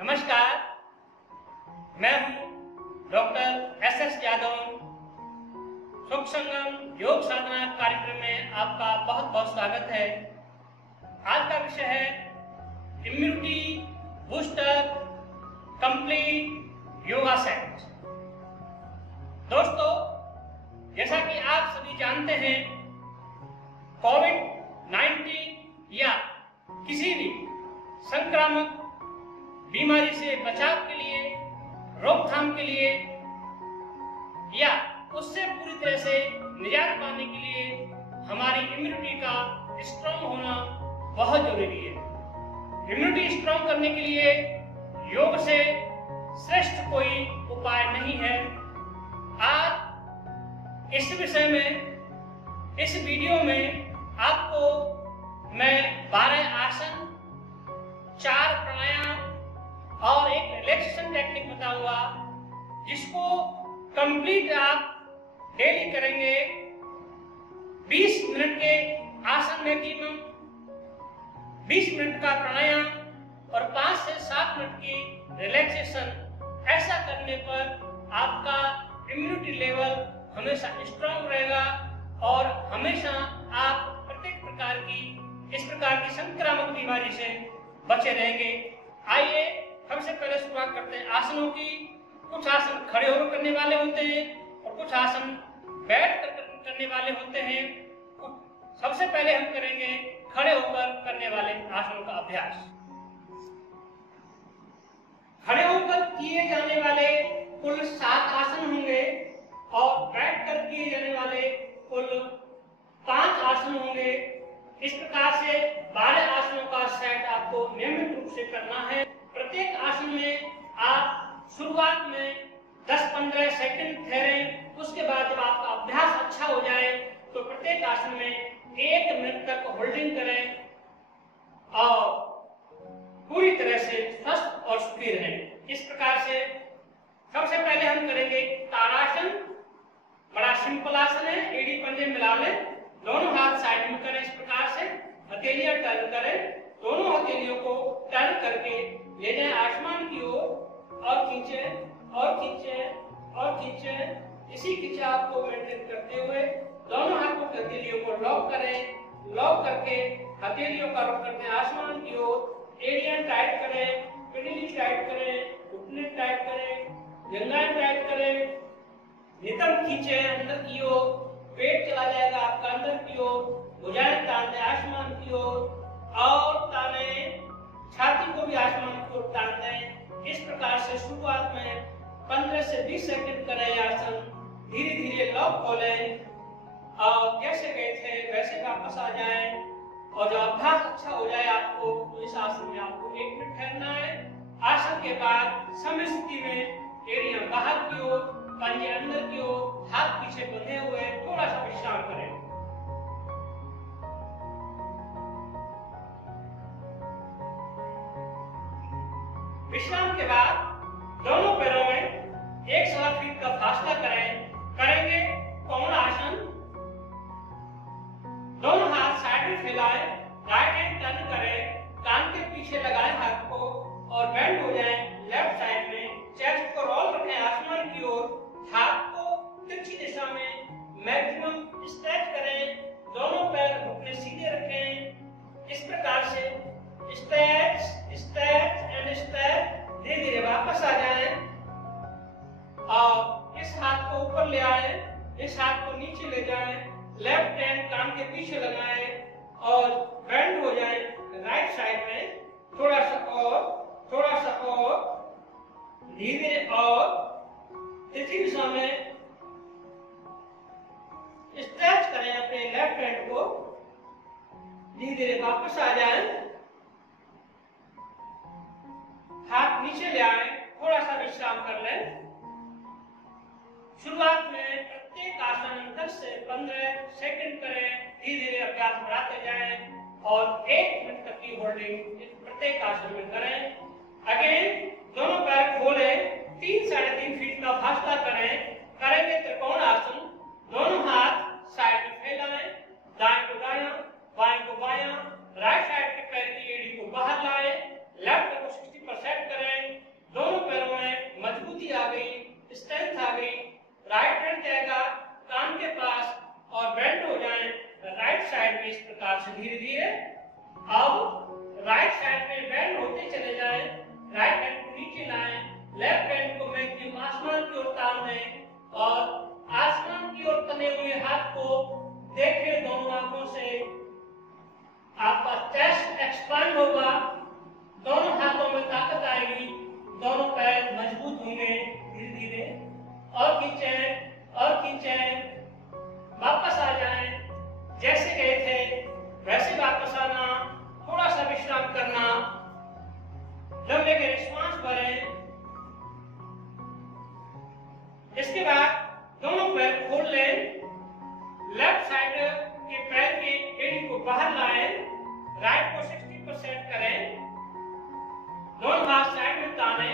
नमस्कार, मैं हूं डॉक्टर एस यादव। सुख संगम योग साधना कार्यक्रम में आपका बहुत बहुत स्वागत है। आज का विषय है immunity booster complete yoga set. दोस्तों, जैसा कि आप सभी जानते हैं, कोविड-19 या किसी भी संक्रामक बीमारी से बचाव के लिए, रोकथाम के लिए या उससे पूरी तरह से निजात पाने के लिए हमारी इम्यूनिटी का स्ट्रॉन्ग होना बहुत जरूरी है। इम्यूनिटी स्ट्रॉन्ग करने के लिए योग से श्रेष्ठ कोई उपाय नहीं है। आज इस विषय में, इस वीडियो में आपको मैं 12 आसन, 4 प्राणायाम और एक रिलैक्सेशन टेक्निक बताऊंगा, जिसको कंप्लीट आप डेली करेंगे। 20 मिनट के आसन मैक्सिमम, 20 मिनट का प्राणायाम और 5 से 7 मिनट की रिलैक्सेशन। ऐसा करने पर आपका इम्यूनिटी लेवल हमेशा स्ट्रांग रहेगा और हमेशा आप प्रत्येक प्रकार की, इस प्रकार की संक्रामक बीमारी से बचे रहेंगे। आइए सबसे पहले शुरुआत करते हैं आसनों की। कुछ आसन खड़े होकर करने वाले होते हैं और कुछ आसन बैठ कर करने वाले होते हैं। सबसे पहले हम करेंगे खड़े होकर करने वाले आसनों का अभ्यास। खड़े होकर किए जाने वाले कुल 7 आसन होंगे और बैठ कर किए जाने वाले कुल 5 आसन होंगे। इस प्रकार से 12 आसनों का सेट आपको नियमित रूप से करना है। प्रत्येक आसन में आप शुरुआत में 10-15 सेकंड ठहरें। उसके बाद जब आपका अभ्यास अच्छा हो जाए तो प्रत्येक आसन में 1 मिनट तक होल्डिंग करें और पूरी तरह से स्वस्थ और सुखी रहें। इस प्रकार से सबसे पहले हम करेंगे ताड़ासन। बड़ा सिंपल आसन है। एड़ी पंजे मिला लें, दोनों हाथ साइड में करें। इस प्रकार से हथेलियां टर्न करें, दोनों हथेलियों को टर्न करके ले जाएं आसमान की ओर और खींचें और खींचें और खींचें। इसी खिंचाव को मेंटेन करते हुए दोनों हाथों की हथेलियों को लॉक करें। लॉक करके हथेलियों का रुख करते हैं आसमान की ओर। एड़ियां टाइट करें, पिंडली टाइट करें, घुटने टाइट करें, जंघाएं टाइट करें। नितंब खींचे अंदर की ओर, पेट चला जाएगा आपका अंदर की ओर। भुजाएं तान दें आसमान की ओर और ताने, छाती को भी आसमान की ओर तान दें। इस प्रकार से शुरुआत में 15 से 20 सेकंड करें आसन। धीरे धीरे लॉक खोलें और जैसे गए थे वैसे वापस आ जाएं। और जब अभ्यास अच्छा हो जाए आपको, तो इस आसन में आपको 1 मिनट ठहरना है। आसन के बाद सम स्थिति में एड़ियां बाहर की ओर, पंजे अंदर की ओर, हाथ पीछे बंधे हुए थोड़ा सा विश्राम करें। विश्राम के बाद दोनों पैरों में 1 फीट का फासला करेंगे कोण आसन। दोनों हाथ साइड में फैलाएं, राइट हैंड टर्न करें, कान के पीछे लगाएं हाथ को और बेंड हो जाएं लेफ्ट साइड में। चेस्ट को रोल रखें आसमान की ओर, हाथ को तिरछी दिशा में मैक्सिमम स्ट्रेच करें। दोनों पैर घुटने सीधे रखें। इस प्रकार से स्ट्रेच स्ट्रेच एंड स्ट्रेच। धीरे धीरे वापस आ जाएं और इस हाथ को ऊपर ले आए, इस हाथ को नीचे ले जाएं। लेफ्ट हैंड कान के पीछे लगाएं और बेंड हो जाएं राइट साइड में। थोड़ा सा और धीरे और तिरछी दिशा में स्ट्रेच करें अपने लेफ्ट हैंड को। धीरे धीरे वापस आ जाएं, हाथ नीचे ले आए, थोड़ा सा विश्राम कर लें। शुरुआत में प्रत्येक आसन 10 से 15 सेकंड करें। धीरे धीरे अभ्यास बढ़ाते जाएं और 1 मिनट तक की होल्डिंग प्रत्येक आसन में करें। अगेन दोनों पैर खोलें, 3-3.5 फीट का फासला करेंगे त्रिकोण आसन। दोनों हाथ साइड में फैलाएं, दाएं को दायां, बाएं को बायां। राइट साइड के पैर की एड़ी को बाहर लाएं, लेफ्ट को 60% करें भरें। इसके बाद दोनों पैर खोल लें, लेफ्ट साइड के पैर के एड़ी को बाहर लाएं, राइट को 60% करें, दोनों हाथ साइड में ताने,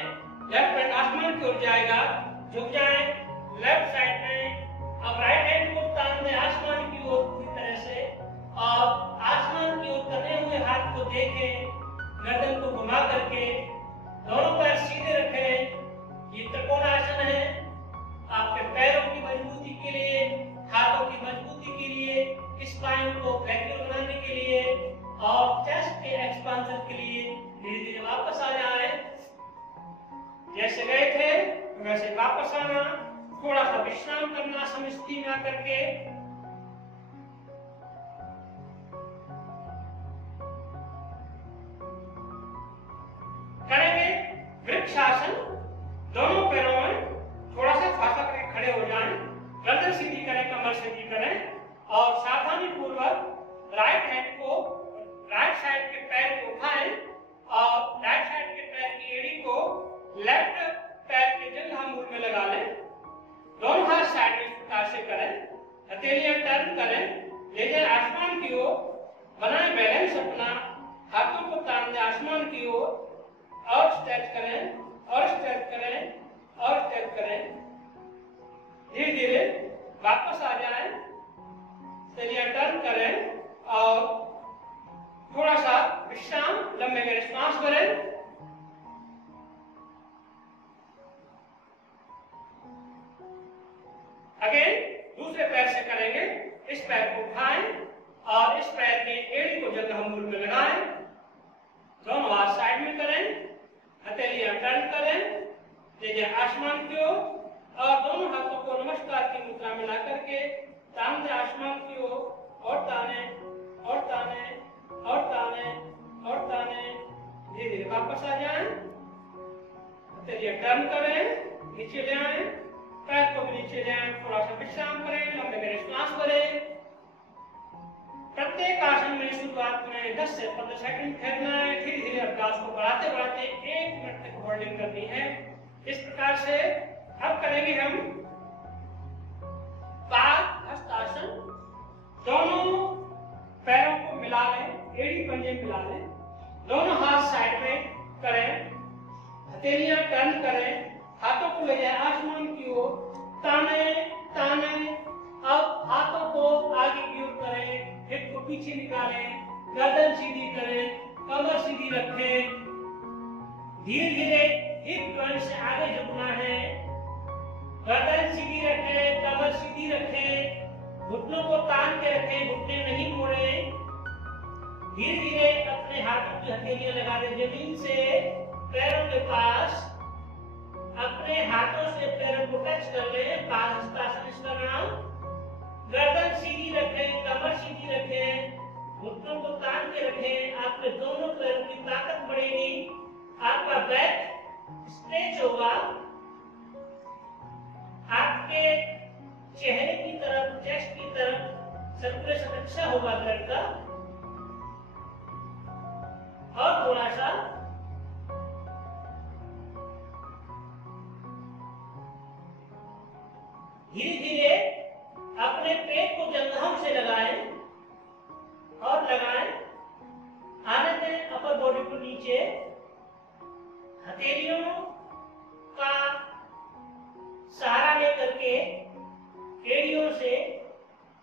लेफ्ट हैंड आसमान की ओर जाएगा, झुक जाएं लेफ्ट साइड में। अब राइट हैंड को तान दें आसमान की ओर पूरी तरह से, और आसमान की ओर तने हुए हाथ को देखें, गर्दन को घुमा करके दोनों पैर सीधे रखें। ये त्रिकोणासन है, आपके पैरों की मजबूती के लिए, हाथों की मजबूती के लिए, स्पाइन को फ्लेक्सिबल बनाने के लिए और चेस्ट के एक्सपांशन के लिए। धीरे धीरे वापस आ जाए, जैसे गए थे वैसे वापस आना, थोड़ा सा विश्राम करना समस्ती में आकर के। करेंगे वृक्षासन, दोनों पैरों में थोड़ा सा फासला करके खड़े हो जाएं, गर्दन सीधी करें, कमर सीधी करें और सावधानी पूर्वक राइट हैंड को राइट साइड के पैर को उठाएं और राइट साइड के पैर की एड़ी को लेफ्ट पैर के जंघा मूल में लगा लें। दोनों हाथ साइड में इस प्रकार से करें, हथेलियां टर्न करें, ले जाए आसमान की ओर, बनाए बैलेंस अपना, हाथों को तान दें आसमान की ओर और स्ट्रेच करें और स्ट्रेच करें और स्ट्रेच करें। धीरे धीरे वापस आ जाएं, हथेलियां टर्न करें और थोड़ा सा विश्राम, लंबे गहरे सांस भरें। अगेन दूसरे पैर से करेंगे, इस पैर को उठाएं और इस पैर के एड़ी को जंघा मूल में लगाएं, दोनों हाथ साइड में करें, हथेलियां टर्न करें, ले जाए आसमान की ओर और दोनों हाथों को नमस्कार की मुद्रा में ला करके तान दें आसमान की ओर और ताने और ताने और ताने और ताने। धीरे धीरे वापस आ जाएं, हथेलियां टर्न करें, नीचे ले आए, पैर को भी नीचे ले आए, थोड़ा सा विश्राम करें, लंबे गहरे सांस भरें। प्रत्येक आसन में शुरुआत में 10 से 15 सेकंड ठहरना है, धीरे धीरे अभ्यास को बढ़ाते बढ़ाते 1 मिनट तक होल्डिंग करनी है। इस प्रकार से अब करेंगे हम पाद हस्तासन। दोनों पैरों को मिला लें, एड़ी पंजे मिला लें, दोनों हाथ साइड में करें, हथेलियां टर्न करें, हाथों को ले जाए आसमान की ओर, ताने ताने। अब हाथों को आगे की ओर करें, हिप को पीछे निकालें, गर्दन सीधी करें, कमर सीधी रखें। धीरे धीरे हिप जॉइंट से आगे झुकना है, गर्दन सीधी रखें, कमर सीधी रखें, घुटनों को तान के रखें, घुटने नहीं मोड़ें। धीरे धीरे अपने हाथों की हथेलियां लगा दें जमीन से पैरों के पास, अपने हाथों से पैरों को टच कर लें, पाद हस्तासन इसका नाम। गर्दन सीधी रखें, कमर सीधी रखें, घुटनों को तान के रखें, आपके दोनों पैरों की ताकत बढ़ेगी, आपका बैक स्ट्रेच होगा, आपके चेहरे की तरफ, चेस्ट की तरफ सर्कुलेशन अच्छा होगा ब्लड का। और थोड़ा सा धीरे धीरे अपने पेट को जंघाओं से लगाएं और लगाएं, आने दें अपर बॉडी को नीचे, हथेलियों का सहारा लेकर के एड़ियों से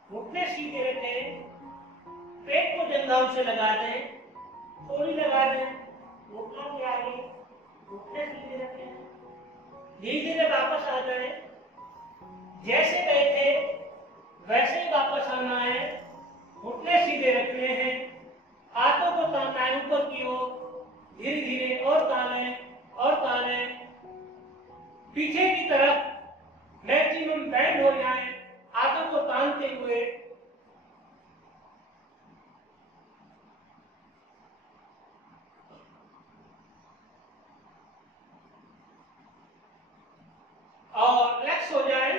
घुटने सीधे रखें, पेट को जंघाओं से लगा दें, थोड़ी लगा दें, घुटनों के आगे घुटने सीधे रखें। धीरे धीरे वापस आ जाए, जैसे गए थे वैसे ही वापस आना है, घुटने सीधे रखने हैं, हाथों को तानना है ऊपर की ओर, धीरे धीरे और ताने और ताने, पीछे की तरफ मैक्सिमम बैंड हो जाए, हाथों को तानते हुए। और रिलैक्स हो जाए,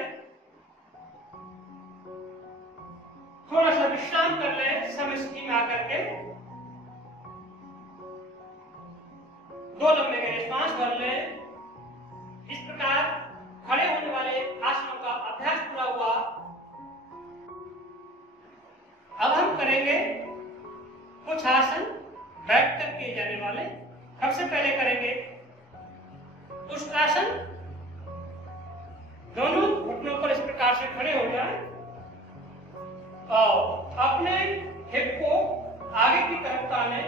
थोड़ा सा विश्राम कर लें, समस्ती में आकर के 2 लंबे गहरे सांस भर लें। उष्ट्रासन, दोनों घुटनों पर इस प्रकार से खड़े हो जाएं और अपने हिप को आगे की तरफ ताने,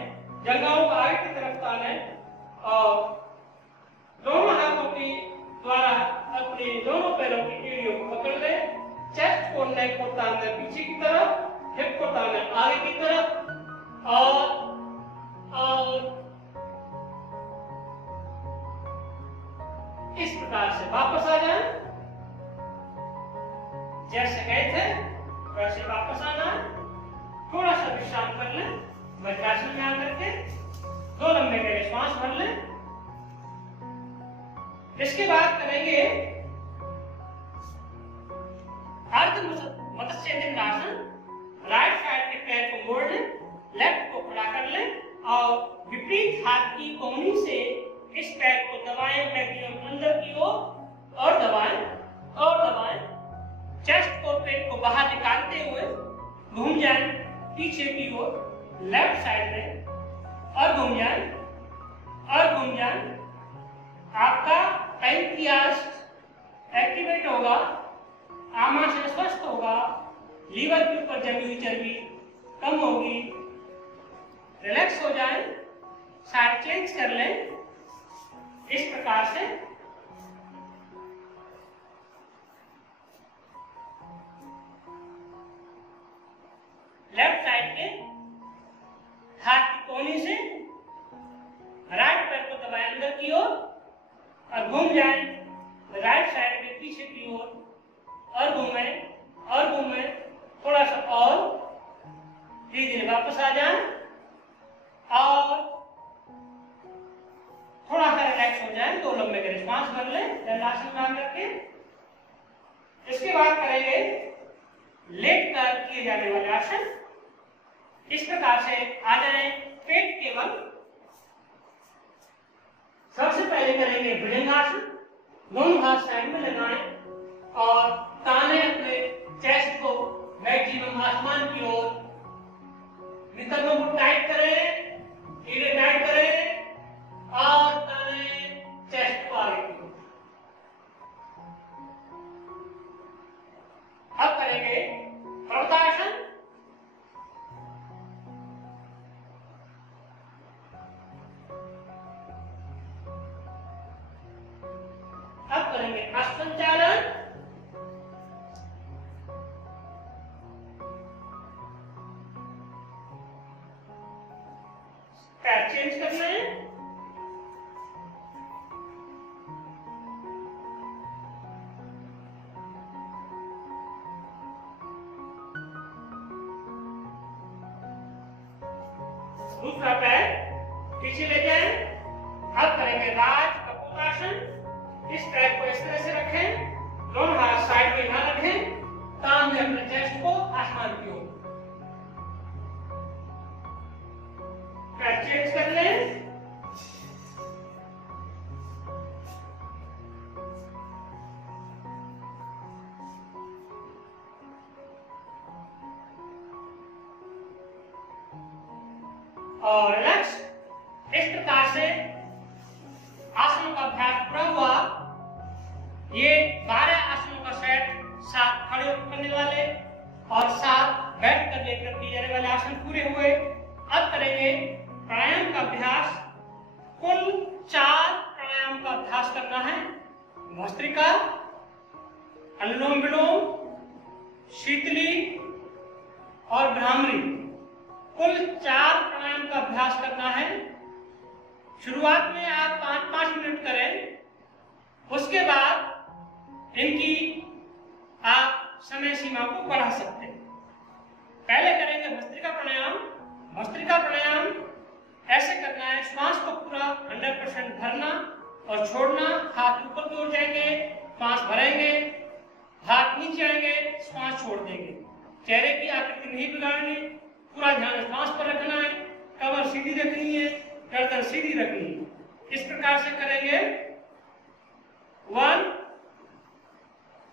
जंघाओं को आगे की तरफ ताने और दोनों हाथों की द्वारा अपने दोनों पैरों की एड़ियों को पकड़ ले। चेस्ट को, नेक को ताने पीछे की तरफ, हिप को ताने आगे की तरफ और इस प्रकार से वापस आ जाए। जैसे गए थे वैसे वापस आना है। थोड़ा सा विश्राम कर लें, वज्रासन में आकर के 2 लंबे गहरे श्वास भर लें। इसके बाद करेंगे अर्ध मत्स्य आसन। राइट साइड के पैर को मोड़ लें, लेफ्ट को खड़ा कर लें और विपरीत हाथ की कोहनी से इस पैर को दबाएं, मैक्सिमम अंदर की ओर और दबाएं और दबाएं। चेस्ट को, पेट को बाहर निकालते हुए घूम जाएं पीछे की ओर, लेफ्ट साइड में और घूम जाएं और घूम जाएं। आपका पैंक्रियास एक्टिवेट होगा, आमाशय स्वस्थ होगा, लीवर के ऊपर जमी हुई चर्बी कम होगी। रिलैक्स हो जाएं, साइड चेंज कर लें इस प्रकार से। लेफ्ट साइड के हाथ की कोहनी से राइट पैर को दबाएं अंदर की ओर और घूम जाएं राइट साइड में पीछे की ओर और घूमें थोड़ा सा और धीरे धीरे वापस आ जाएं और थोड़ा सा रिलैक्स हो जाए। 2 लंबे गहरे श्वास भर लें दंडासन में आकर के। इसके बाद करेंगे लेट कर किए जाने वाले आसन। इस प्रकार से आ जाएं पेट के बल। सबसे पहले करेंगे भुजंगासन। दोनों हाथ साइड में लगाएं और ताने अपने चेस्ट को मैक्सिमम आसमान की ओर। नितंबों को टाइट करें, कीड़े टाइट करें और ताने चेस्ट को आगे की ओर। अब करेंगे पर्वतासन। अब करेंगे अश्वचालन। पैर चेंज करना है। दूसरा पैर पीछे ले जाएं। अब करेंगे राज कपूतासन। इस पैर को इस तरह से रखें, दोनों हाथ साइड में ना रखें, तान दें अपने चेस्ट को आसमान की ओर। पैर चेंज कर लें। और रिलैक्स। इस प्रकार से आसनों का अभ्यास पूरा हुआ। ये 12 आसनों का सेट, 7 खड़े होकर करने वाले और 7 बैठ कर लेकर किए जाने वाले आसन पूरे हुए। अब करेंगे प्राणायाम का अभ्यास। कुल 4 प्राणायाम का अभ्यास करना है। भस्त्रिका, अनुलोम विलोम, शीतली और भ्रामरी। कुल 4 प्राणायाम का अभ्यास करना है। शुरुआत में आप 5-5 मिनट करें, उसके बाद इनकी आप समय सीमा को बढ़ा सकते हैं। पहले करेंगे भस्त्रिका प्राणायाम। भस्त्रिका प्राणायाम ऐसे करना है, श्वास को पूरा 100% भरना और छोड़ना। हाथ ऊपर की ओर जाएंगे, श्वास भरेंगे, हाथ नीचे आएंगे, श्वास छोड़ देंगे। चेहरे की आकृति नहीं बिगाड़नी, पूरा ध्यान श्वास पर रखना है। कमर सीधी रखनी है, गर्दन सीधी रखनी है। इस प्रकार से करेंगे। 1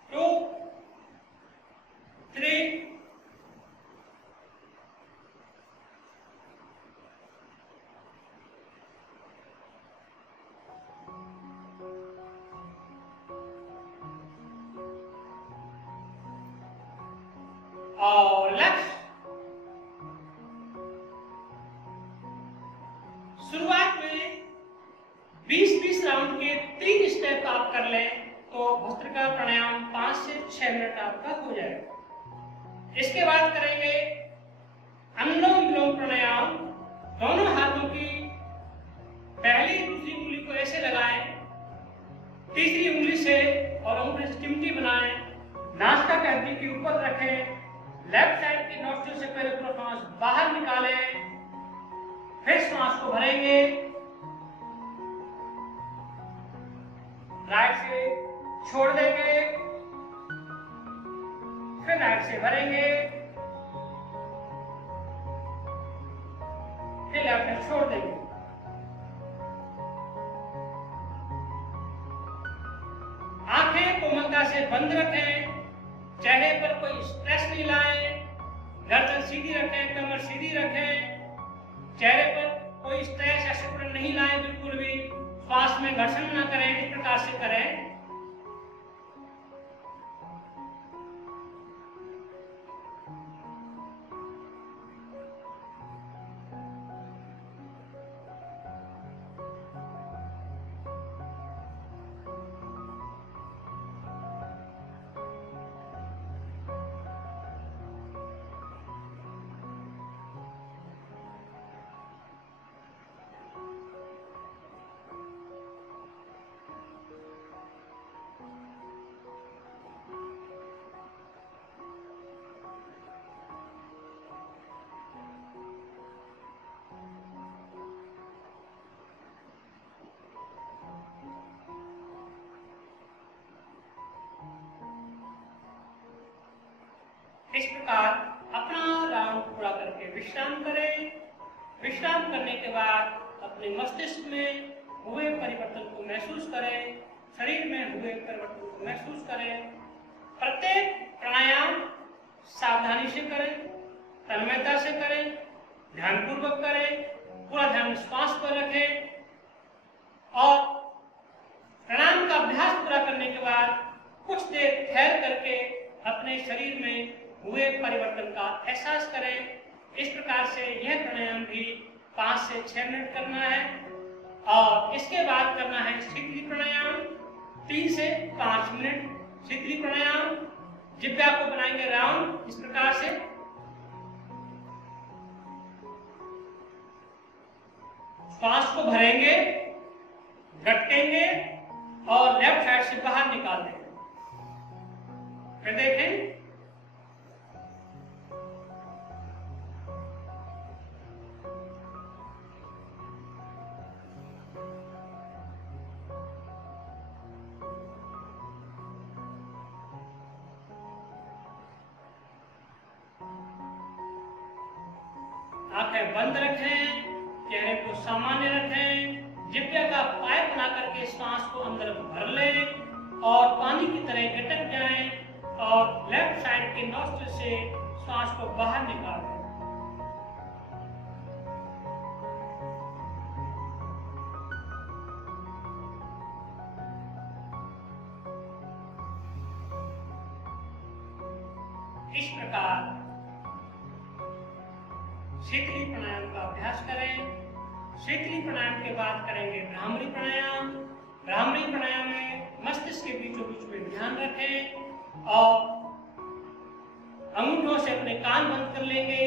2 3 4 राउंड के 3 स्टेप आप कर लें तो भस्त्रिका प्राणायाम 5 से 6 मिनट आपका हो जाएगा। इसके बाद करेंगे अनुलोम विलोम प्राणायाम। दोनों हाथों की पहली दूसरी उंगली को ऐसे लगाएं, तीसरी उंगली से और अंगूठे से चिमटी बनाएं, नासिका की हड्डी के ऊपर रखें, लेफ्ट साइड के नोस्ट्रिल से पहले पूरा सांस बाहर निकालें, फिर सांस को भरेंगे, राइट से छोड़ देंगे, फिर राइट से भरेंगे, फिर लेफ्ट से छोड़ देंगे। आंखें कोमलता से बंद रखें, चेहरे पर कोई स्ट्रेस नहीं लाएं, गर्दन सीधी रखें, कमर सीधी रखें, चेहरे पर कोई स्ट्रेस या सिकुड़न नहीं लाएं, बिल्कुल भी श्वास में घर्षण ना करें, इस प्रकार से करें। इस प्रकार अपना राउंड पूरा करके विश्राम करें। विश्राम करने के बाद अपने मस्तिष्क में हुए परिवर्तन को महसूस करें, शरीर में हुए परिवर्तन को महसूस करें। प्रत्येक प्राणायाम सावधानी से करें, तन्मयता से करें, ध्यानपूर्वक करें, पूरा ध्यान श्वास पर रखें और प्राणायाम का अभ्यास पूरा करने के बाद कुछ देर ठहर करके अपने शरीर में हुए परिवर्तन का एहसास करें। इस प्रकार से यह प्राणायाम भी 5 से 6 मिनट करना है और इसके बाद करना है शीतली प्राणायाम 3 से 5 मिनट। शीतली प्राणायाम जिब्बा को बनाएंगे राउंड, इस प्रकार से श्वास को भरेंगे, गटकेंगे और लेफ्ट साइड से बाहर निकाल देंगे। फिर देखें, आंखें बंद रखें, चेहरे को सामान्य रखें, जिब्बे का पाइप बना करके सांस को अंदर भर लें और पानी की तरह गटक जाएं और लेफ्ट साइड के नोस्ट्रिल से सांस को बाहर निकाल दें। इस प्रकार शीतली प्राणायाम का अभ्यास करें। शीतली प्राणायाम के बाद करेंगे भ्रामरी प्राणायाम। भ्रामरी प्राणायाम में मस्तिष्क के बीचों बीच में ध्यान रखें और अंगूठों से अपने कान बंद कर लेंगे।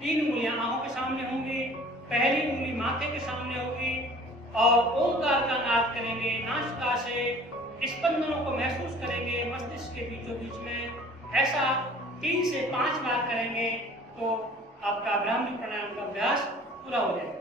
3 उंगलियां आंखों के सामने होंगी, पहली उंगली माथे के सामने होगी और ओंकार का नाद करेंगे। नासिका से स्पंदनों को महसूस करेंगे मस्तिष्क के बीचों बीच में। ऐसा 3 से 5 बार करेंगे तो आपका भ्रामरी प्राणायाम का अभ्यास पूरा हो जाएगा।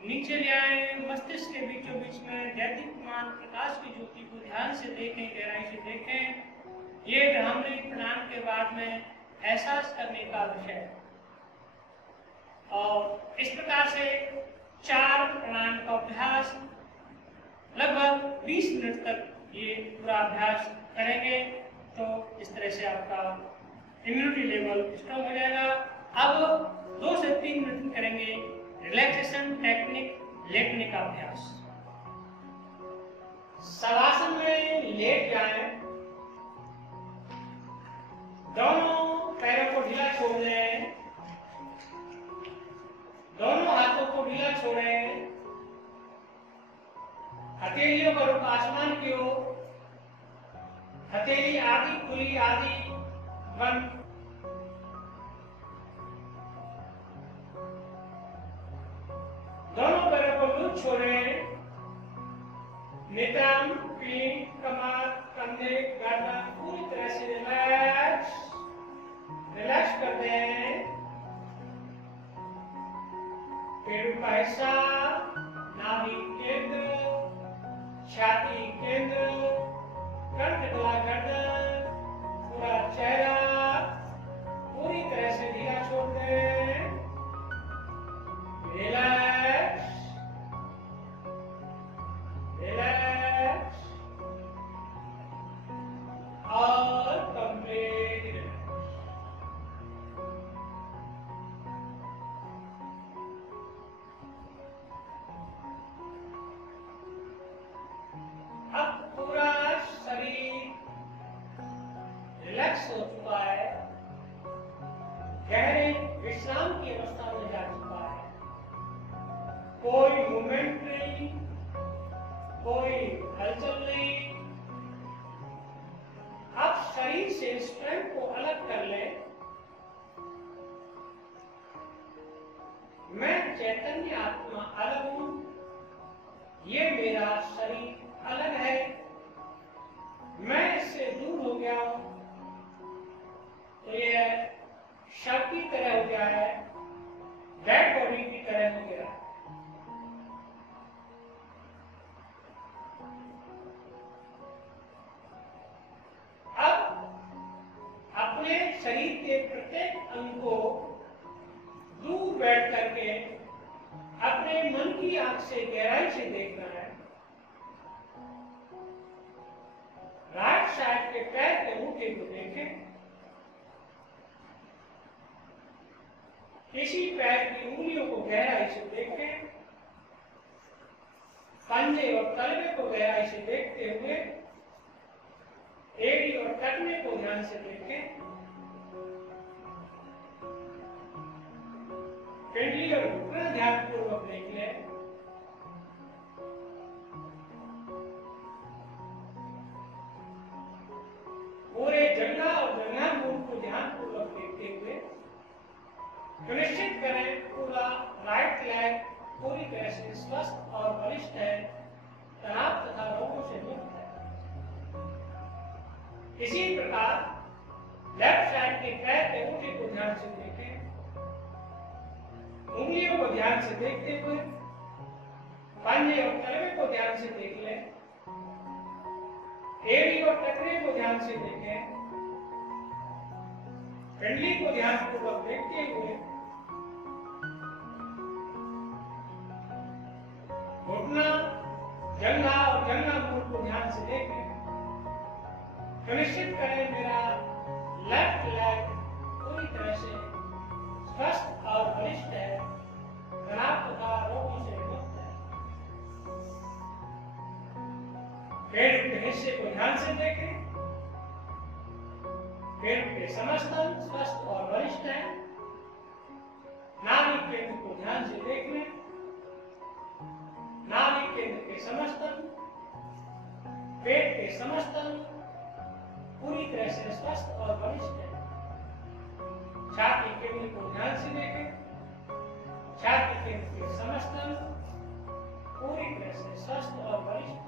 नीचे ले आए, मस्तिष्क के बीचों बीच में दैदीप्यमान प्रकाश की ज्योति को ध्यान से देखें, गहराई से देखें। ये भ्रामरी प्राणायाम के बाद में एहसास करने का विषय है और इस प्रकार से 4 प्राणायाम का अभ्यास 20 मिनट तक ये पूरा अभ्यास करेंगे तो इस तरह से आपका इम्यूनिटी लेवल स्ट्रॉन्ग हो जाएगा। अब 2 से 3 मिनट में करेंगे रिलैक्सेशन टेक्निक, लेटने का अभ्यास। शवासन में लेट जाएं, दोनों पैरों को ढीला छोड़ दें, दोनों हाथों को ढीला छोड़ें, हथेलियों का रुख आसमान की ओर, हथेली आधी खुली आधी बंद। दोनों पैरों को लूज छोड़ें, नितंब, पीठ, कमर, कंधे, गर्दन पूरी तरह से रिलैक्स कर दें। पेट का हिस्सा, नाभि केंद्र, छाती केंद्र, कंठ गला गर्दन, पूरा चेहरा पूरी तरह से ढीला छोड़ दें। रिलैक्स, रिलैक्स और कंप्लीट रिलैक्स। अब पूरा शरीर रिलैक्स हो चुका है, गहरे विश्राम की अवस्था में जा चुका है। कोई मूवमेंट नहीं, कोई हलचल नहीं। अब शरीर से स्ट्रेंथ को अलग कर लें। मैं चैतन्य आत्मा अलग हूं, ये मेरा शरीर अलग है, मैं इससे दूर हो गया हूं, तो यह शव की तरह हो गया है, डेड बॉडी की तरह हो गया है। अपने शरीर के प्रत्येक अंग को दूर बैठ करके अपने मन की आंख से गहराई से देखना है। राइट साइड के पैर के अंगूठे को देखें, किसी पैर की उंगलियों को गहराई से देखें, पंजे और तलवे को गहराई से देखते हुए एड़ी और टखने को ध्यान से देखें। पिंडली और घुटना ध्यानपूर्वक देख लें। पूरे जंघा और जंघा मूल को ध्यानपूर्वक देखते हुए सुनिश्चित करें पूरा राइट लेग पूरी तरह से स्वस्थ और बलिष्ठ है, तनाव तथा रोगों से मुक्त है। इसी प्रकार लेफ्ट साइड के पैर के अंगूठे को ध्यान से देखें, उंगलियों को ध्यान से देखते हुए पंजे और तलवे को ध्यान से देख लें, एड़ी और टखने को ध्यान से देखें, पिंडली को ध्यानपूर्वक देखते हुए घुटना, जंघा और जंघा मूल को ध्यान से देखें। सुनिश्चित करें मेरा लेफ्ट लेग पूरी तरह से स्वस्थ और बलिष्ठ है, तनाव तथा रोगों से मुक्त है। पेट के हिस्से को ध्यान से देखें, पेट के समस्त अंग स्वस्थ और बलिष्ठ है। नाभि केंद्र को ध्यान से देख लें, नाभि केंद्र के समस्त अंग, पेट के समस्त अंग पूरी तरह से स्वस्थ और बलिष्ठ है। छाती केंद्र को ध्यान से देखें, छाती केंद्र के समस्त अंग पूरी तरह से स्वस्थ और बलिष्ठ है।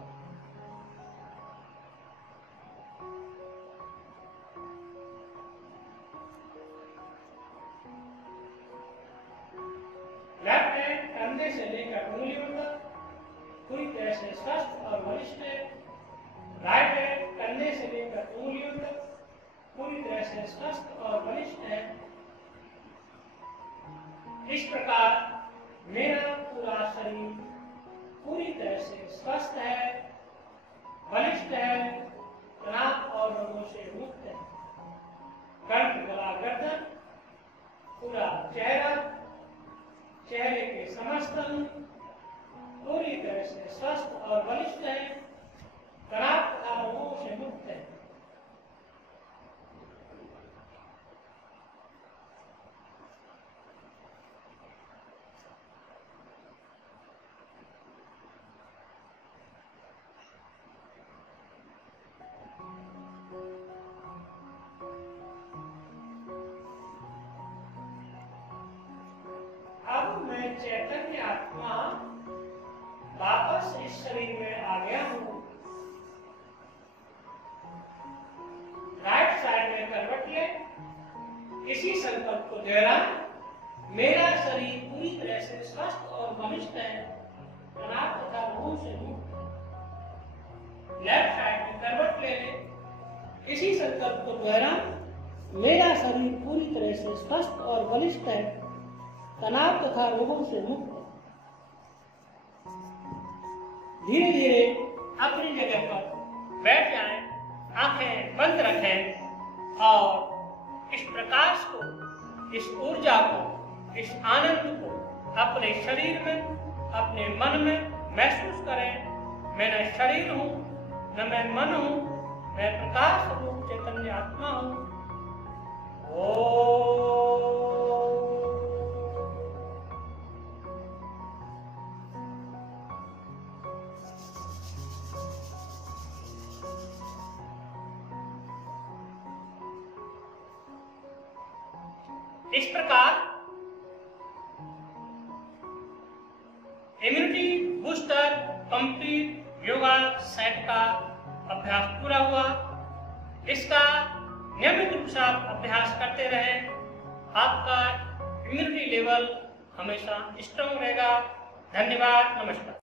लेफ्ट हैंड कंधे से लेकर उंगलियों तक पूरी तरह से स्वस्थ और बलिष्ठ है। राइट हैंड कंधे से लेकर उंगलियों तक पूरी तरह से स्वस्थ और बलिष्ठ है। इस प्रकार मेरा पूरा शरीर पूरी तरह से स्वस्थ है, शरीर में आ गया हूं। राइट साइड में करवट ले, इसी संकल्प को दोहराएं, मेरा शरीर पूरी तरह से स्वस्थ और बलिष्ठ है, तनाव तथा रोगों से मुक्त। लेफ्ट साइड में करवट ले लें, इसी संकल्प को दोहराएं, मेरा शरीर पूरी तरह से स्वस्थ और बलिष्ठ है, तनाव तथा रोगों से मुक्त। धीरे धीरे अपनी जगह पर बैठ जाएं, आंखें बंद रखें और इस प्रकाश को, इस ऊर्जा को, इस आनंद को अपने शरीर में, अपने मन में महसूस करें। मैं न शरीर हूं, न मैं मन हूं, मैं प्रकाश रूप चैतन्य आत्मा हूं। इस प्रकार immunity booster complete yoga set का अभ्यास पूरा हुआ। इसका नियमित रूप से आप अभ्यास करते रहे, आपका इम्यूनिटी लेवल हमेशा स्ट्रांग रहेगा। धन्यवाद, नमस्कार।